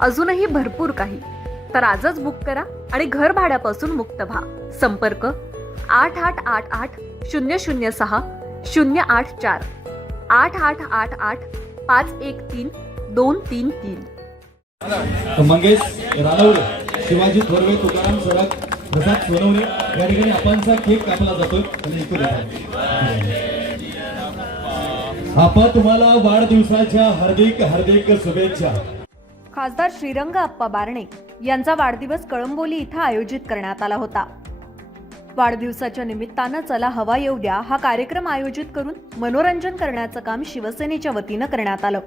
अजूनही भरपूर काही. तर आजच बुक करा आणि घर भाड्यापासून मुक्त व्हा. संपर्क आठ आठ आठ आठ शून्य शून्य सहा शून्य आठ चार. आठ आठ आठ आठ पाच एक तीन दोन तीन तीन. मंगेश रानवडे शिवाजी थोरवे तुकाराम सडक प्रसाद सोनवणे या ठिकाणी आपणचा केक कापला जातोय. आणि इकडे आपा तुम्हाला वाढदिवसाच्या हार्दिक हार्दिक शुभेच्छा. खासदार श्रीरंग अप्पा बारणे यांचा वाढदिवस कळंबोली इथं आयोजित करण्यात आला होता. वाढदिवसाच्या निमित्तानं चला हवा येऊ द्या हा कार्यक्रम आयोजित करून मनोरंजन करण्याचं काम शिवसेनेच्या वतीनं करण्यात आलं.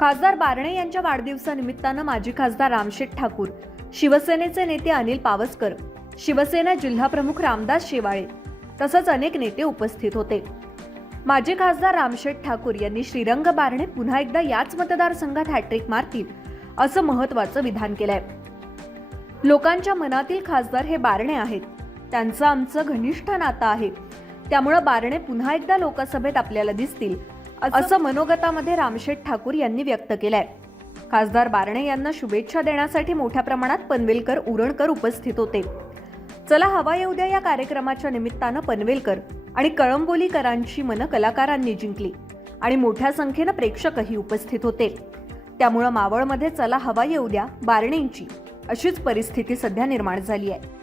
खासदार बारणे यांच्या वाढदिवसानिमित्तानं माजी खासदार रामशेठ ठाकूर शिवसेनेचे नेते अनिल पावसकर शिवसेना जिल्हाप्रमुख रामदास शेवाळे तसंच अनेक नेते उपस्थित होते. माजी खासदार रामशेठ ठाकूर यांनी श्रीरंग बारणे पुन्हा एकदा याच मतदारसंघात हॅट्रिक मारतील असं महत्वाचं विधान केलंय. लोकांच्या मनातील खासदार हे बारणे आहेत. त्यांचं आमचं घनिष्ठ नातं आहे. त्यामुळं बारणे पुन्हा एकदा लोकसभेत आपल्याला दिसतील असं मनोगतामध्ये रामशेठ ठाकूर यांनी व्यक्त केलंय. खासदार बारणे यांना शुभेच्छा देण्यासाठी मोठ्या प्रमाणात पनवेलकर उरणकर उपस्थित होते. चला हवा येऊ द्या या कार्यक्रमाच्या निमित्तानं पनवेलकर. आणि कळंबोलीकरांची मनं कलाकारांनी जिंकली. आणि मोठ्या संख्येनं प्रेक्षकही उपस्थित होते. त्यामुळं मावळमध्ये चला हवा येऊ द्या बारणेंची अशीच परिस्थिती सध्या निर्माण झाली आहे.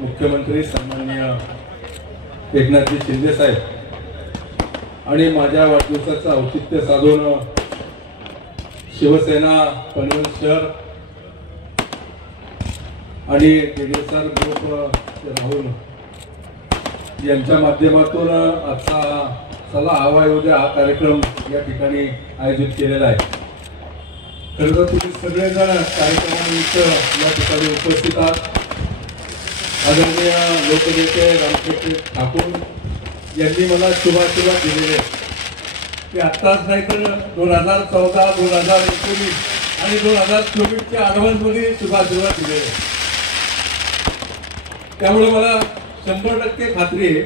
मुख्यमंत्री सन्माननीय एकनाथजी शिंदे साहेब आणि माझ्या वाढदिवसाचं औचित्य साधून शिवसेना पनवेल शहर आणि ग्रुप राहुल यांच्या माध्यमातून आजचा चला हवा येऊ द्या हा कार्यक्रम या ठिकाणी आयोजित केलेला आहे. खरं तर तुम्ही सगळेजण कार्यक्रमानिमित्त या ठिकाणी उपस्थित आहात. आदरणीय लोकनेते रामकृष्ण ठाकूर यांनी मला शुभाशुभा दिलेले की आत्ताच नाही तर दोन हजार चौदा दोन हजार एकोणीस आणि दोन हजार चोवीसच्या ॲडव्हान्समध्ये शुभाशुभा दिलेले त्यामुळे मला शंभर टक्के खात्री आहे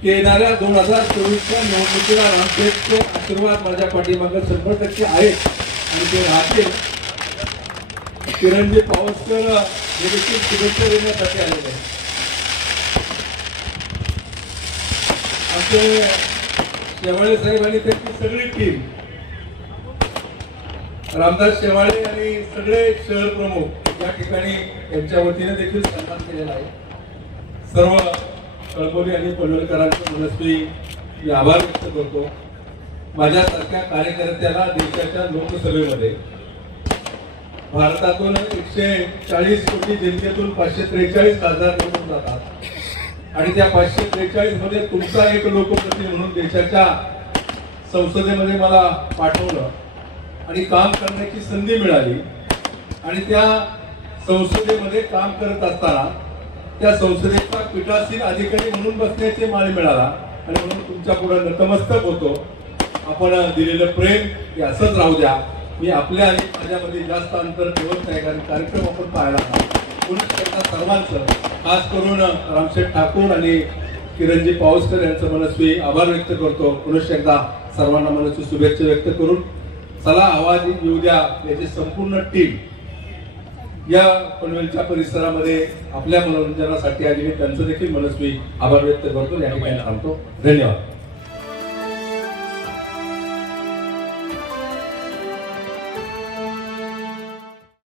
की येणाऱ्या दोन हजार चोवीसच्या निवडणुकीला रामटेकचे आशीर्वाद माझ्या पाठीमागे शंभर टक्के आहेत. आणि ते राहतील. किरणजी पावसकर हे देखील शुभेच्छा देण्यासाठी आलेले आहेत. आमचे शेवाळे साहेब आणि त्यांची सगळी टीम रामदास शेवाळे आणि सगळे शहर प्रमुख या ठिकाणी यांच्या वतीने देखील सन्मान केलेला आहे. सर्व कळकोली आणि पडवळकरांचे मनस्वी मी आभार व्यक्त करतो. माझ्यासारख्या कार्यकर्त्याला देशाच्या लोकसभेमध्ये भारतातून एकशे चाळीस कोटी जनतेतून पाचशे त्रेचाळीस खासदार निवडून जातात. आणि त्या पाचशे त्रेचाळीसमध्ये तुमचा एक लोकप्रतिनिधी म्हणून देशाच्या संसदेमध्ये मला पाठवलं आणि काम करण्याची संधी मिळाली. आणि त्या संसदेमध्ये काम करत असताना त्या संसदेचा पीठासीन अधिकारी म्हणून बसण्याचे माळ मिळाला. आणि म्हणून तुमच्यापुढे नतमस्तक होतो. आपण दिलेलं प्रेम हे असंच राहू द्या. मी आपल्या आणि माझ्यामध्ये जास्त अंतर ठेवत नाही कारण कार्यक्रम आपण पाहायला हवा. पुन्हा एकदा सर्वांचं खास करून रामशेठ ठाकूर आणि किरणजी पाऊसकर यांचं मनस्वी आभार व्यक्त करतो. पुनश्च एकदा सर्वांना मनस्वी शुभेच्छा व्यक्त करून. चला आवाज येऊ द्या. याची संपूर्ण टीम या पनवेलच्या परिसरामध्ये आपल्या मनोरंजनासाठी आलेली त्यांचं देखील मनस्वी आभार व्यक्त करतो. या ठिकाणी थांबतो. धन्यवाद.